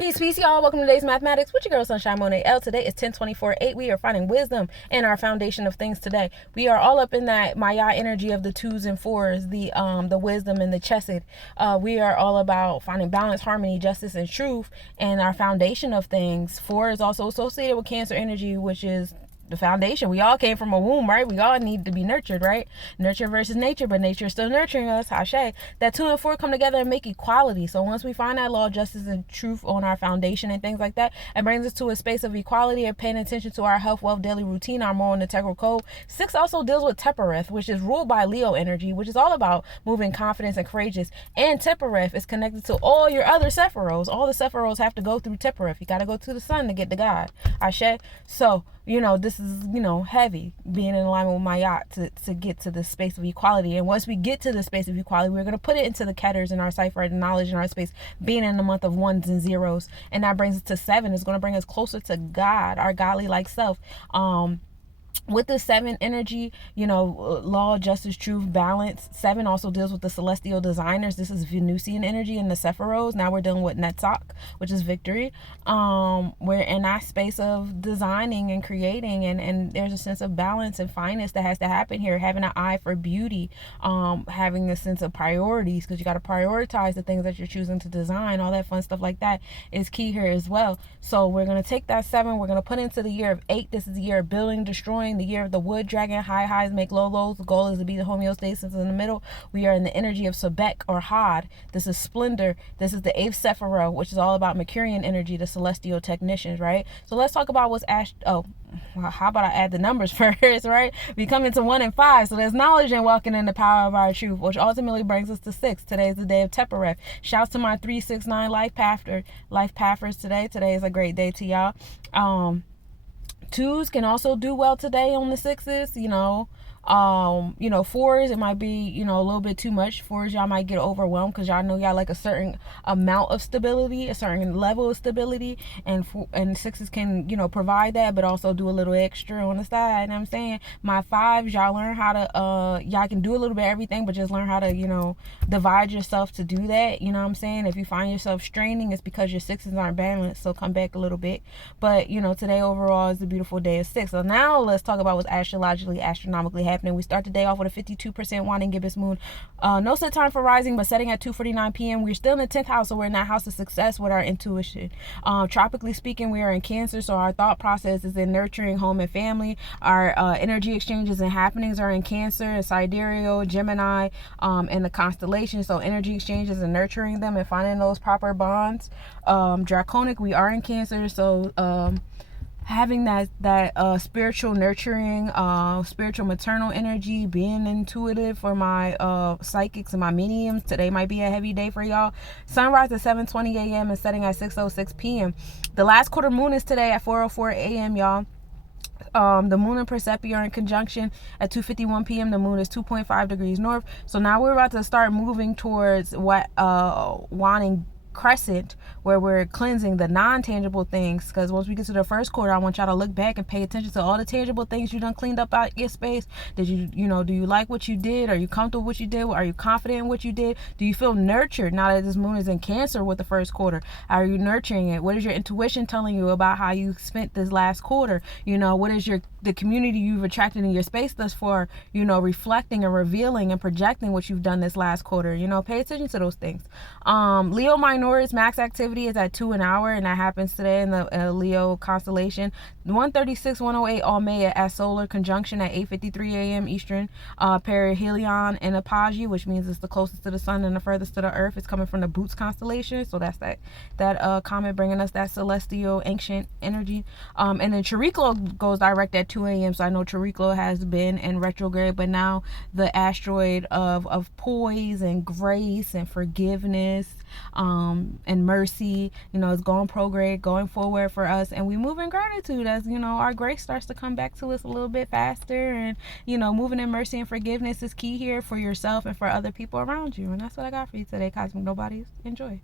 Peace, y'all. Welcome to today's mathematics with your girl Sunshine Monet L. Today is 10/24/8. We are finding wisdom in our foundation of things today. We are all up in that Maya energy of the twos and fours, the wisdom and the chesed. We are all about finding balance, harmony, justice, and truth. And our foundation of things. Four is also associated with Cancer energy, which is the foundation. We all came from a womb, right? We all need to be nurtured, right? Nurture versus nature, but nature is still nurturing us. Hashay. That two and four come together and make equality. So once we find that law, justice, and truth on our foundation and things like that, it brings us to a space of equality and paying attention to our health, wealth, daily routine, our moral and integral code. Six also deals with Tepereth, which is ruled by Leo energy, which is all about moving confidence and courageous. And Tepereth is connected to all your other Sephiros. All the Sephiros have to go through Tepereth. You got to go to the sun to get to God. Ashe. So, this is, heavy, being in alignment with my yacht to get to the space of equality. And once we get to the space of equality, we're going to put it into the ketters in our cipher, the knowledge in our space, being in the month of ones and zeros. And that brings us to seven. It's going to bring us closer to God, our godly like self. With the seven energy, law, justice, truth, balance. Seven also deals with the celestial designers. This is Venusian energy in the Sephiros. Now we're dealing with Netzach, which is victory. We're in that space of designing and creating, and there's a sense of balance and fineness that has to happen here. Having an eye for beauty, having a sense of priorities, because you got to prioritize the things that you're choosing to design. All that fun stuff like that is key here as well. So we're going to take that seven. We're going to put into the year of 8. This is the year of building, destroying, the year of the wood dragon. High highs make low lows. The goal is to be the homeostasis in the middle. We are in the energy of Sobek or Had. This is splendor. This is the 8th Sephira, which is all about Mercurian energy, the celestial technicians, right? So let's talk about what's how about I add the numbers first, right? We come into 1 and 5. So there's knowledge and walking in the power of our truth, which ultimately brings us to 6. Today is the day of Tepereth. Shouts to my 369 life pathers today. Today is a great day to y'all. Twos can also do well today on the sixes, fours, it might be, a little bit too much. Fours, y'all might get overwhelmed because y'all know y'all like a certain amount of stability, a certain level of stability, and sixes can, provide that, but also do a little extra on the side. You know what I'm saying? My fives, y'all learn how to, y'all can do a little bit of everything, but just learn how to, divide yourself to do that. You know what I'm saying? If you find yourself straining, it's because your sixes aren't balanced, so come back a little bit. But, today overall is a beautiful day of 6. So now let's talk about what's astronomically happening. We start the day off with a 52% waning gibbous moon. No set time for rising, but setting at 2:49 p.m. We're still in the 10th house, so we're in that house of success with our intuition. Tropically speaking, we are in Cancer, so our thought process is in nurturing home and family. Our energy exchanges and happenings are in Cancer, and Sidereal, Gemini, and the constellation. So energy exchanges and nurturing them and finding those proper bonds. Draconic, we are in Cancer, so having that spiritual nurturing, spiritual maternal energy, being intuitive for my psychics and my mediums. Today might be a heavy day for y'all. Sunrise at 7:20 a.m. and setting at 6:06 p.m. The last quarter moon is today at 4:04 a.m. y'all. The moon and Persepi are in conjunction at 2:51 p.m. The moon is 2.5 degrees north. So now we're about to start moving towards what wanting crescent, where we're cleansing the non-tangible things, because once we get to the first quarter, I want y'all to look back and pay attention to all the tangible things you done cleaned up out your space. Did you do you like what you did? Are you comfortable with what you did? Are you confident in what you did? Do you feel nurtured now that this moon is in Cancer with the first quarter? Are you nurturing it? What is your intuition telling you about how you spent this last quarter? What is the community you've attracted in your space thus far, reflecting and revealing and projecting what you've done this last quarter? Pay attention to those things. Leo minors max activity is at 2 an hour, and that happens today in the Leo constellation. 136-108 all May at solar conjunction at 8:53 a.m. Eastern. Perihelion and Apogee, which means it's the closest to the sun and the furthest to the earth. It's coming from the Boots constellation, so that's that comet bringing us that celestial ancient energy. And then Chariklo goes direct at 2 a.m. So I know Chariklo has been in retrograde, but now the asteroid of poise and grace and forgiveness, and mercy, is going prograde, going forward for us, and we move in gratitude as our grace starts to come back to us a little bit faster, and moving in mercy and forgiveness is key here for yourself and for other people around you. And that's what I got for you today, Cosmic Nobodies. Enjoy.